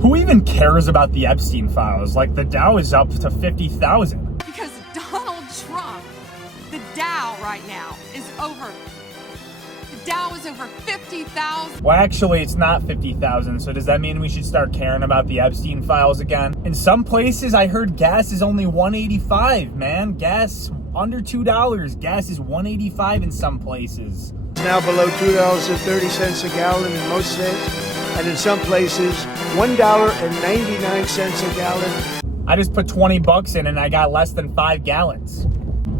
Who even cares about the Epstein files? Like, the Dow is up to 50,000. Because Donald Trump, the Dow right now is over. The Dow is over 50,000. Well, actually, it's not 50,000. So does that mean we should start caring about the Epstein files again? In some places, I heard gas is only $1.85, man. Gas under $2. Gas is $1.85 in some places. It's now below $2.30 a gallon in most states, and in some places, $1.99 a gallon. I just put 20 bucks in and I got less than 5 gallons.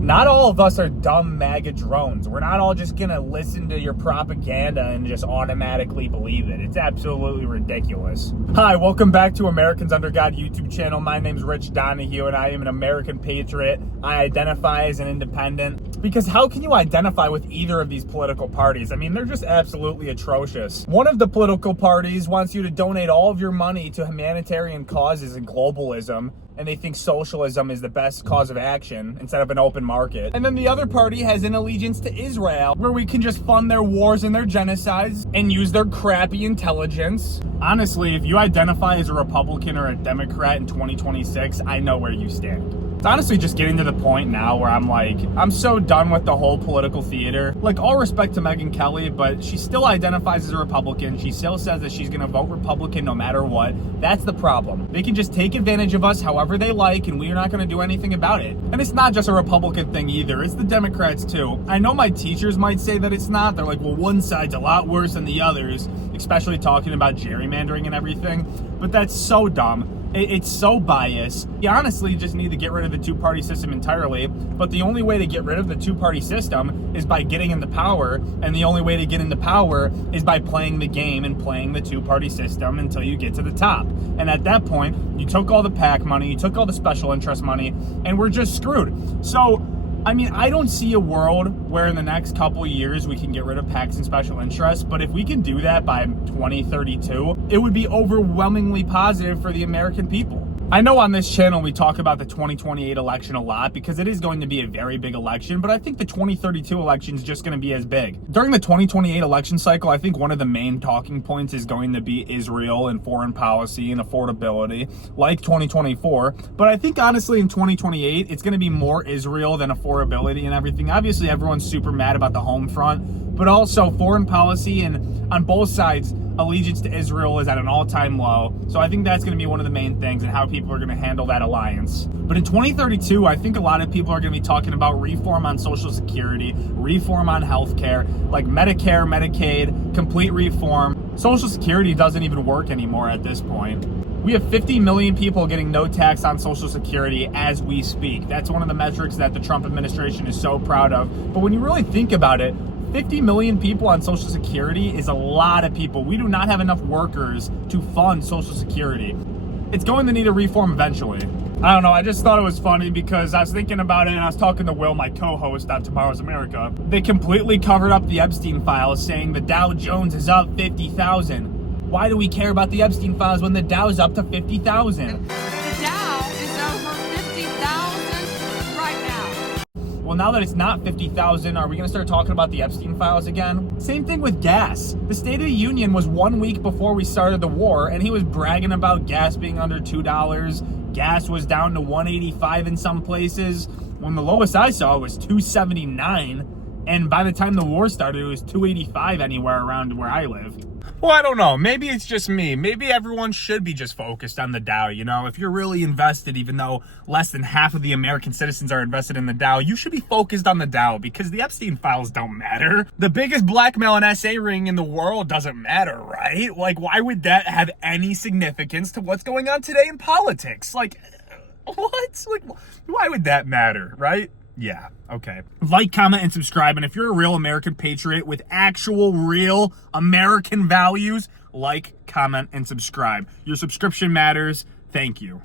Not all of us are dumb MAGA drones. We're not all just gonna listen to your propaganda and just automatically believe it. It's absolutely ridiculous. Hi, welcome back to Americans Under God YouTube channel. My name's Rich Donahue and I am an American patriot. I identify as an independent. Because how can you identify with either of these political parties? I mean, they're just absolutely atrocious. One of the political parties wants you to donate all of your money to humanitarian causes and globalism, and they think socialism is the best cause of action instead of an open market. And then the other party has an allegiance to Israel, where we can just fund their wars and their genocides and use their crappy intelligence. Honestly, if you identify as a Republican or a Democrat in 2026, I know where you stand. It's honestly just getting to the point now where I'm like, I'm so done with the whole political theater. Like, all respect to Megyn Kelly, but she still identifies as a Republican. She still says that she's gonna vote Republican no matter what. That's the problem. They can just take advantage of us however they like, and we're not gonna do anything about it. And it's not just a Republican thing either, it's the Democrats too. I know my teachers might say that it's not. They're like, well, one side's a lot worse than the others, especially talking about gerrymandering and everything. But that's so dumb. It's so biased. You honestly just need to get rid of the two-party system entirely, but the only way to get rid of the two-party system is by getting into power, and the only way to get into power is by playing the game and playing the two-party system until you get to the top. And at that point, you took all the PAC money, you took all the special interest money, and we're just screwed. So, I mean, I don't see a world where in the next couple of years we can get rid of PACs and special interests, but if we can do that by 2032, it would be overwhelmingly positive for the American people. I know on this channel we talk about the 2028 election a lot because it is going to be a very big election, but I think the 2032 election is just going to be as big. During the 2028 election cycle, I think one of the main talking points is going to be Israel and foreign policy and affordability, like 2024. But I think honestly in 2028, it's going to be more Israel than affordability and everything. Obviously, everyone's super mad about the home front, but also foreign policy and on both sides, allegiance to Israel is at an all-time low. So I think that's going to be one of the main things and how people are going to handle that alliance. But in 2032, I think a lot of people are going to be talking about reform on Social Security, reform on healthcare, like Medicare, Medicaid, complete reform. Social Security doesn't even work anymore at this point. We have 50 million people getting no tax on Social Security as we speak. That's one of the metrics that the Trump administration is so proud of. But when you really think about it, 50 million people on Social Security is a lot of people. We do not have enough workers to fund Social Security. It's going to need a reform eventually. I don't know, I just thought it was funny because I was thinking about it and I was talking to Will, my co-host on Tomorrow's America. They completely covered up the Epstein files saying the Dow Jones is up 50,000. Why do we care about the Epstein files when the Dow's up to 50,000? The Dow is over 50,000 right now. Well, now that it's not 50,000, are we going to start talking about the Epstein files again? Same thing with gas. The State of the Union was 1 week before we started the war, and he was bragging about gas being under $2. Gas was down to $1.85 in some places, when the lowest I saw was $2.79. And by the time the war started, it was $2.85 anywhere around where I live. Well, I don't know. Maybe it's just me. Maybe everyone should be just focused on the Dow, you know? If you're really invested, even though less than half of the American citizens are invested in the Dow, you should be focused on the Dow because the Epstein files don't matter. The biggest blackmail and SA ring in the world doesn't matter, right? Like, why would that have any significance to what's going on today in politics? Like, what? Like, why would that matter, right? Yeah, okay. Like, comment, and subscribe. And if you're a real American patriot with actual real American values, like, comment, and subscribe. Your subscription matters. Thank you.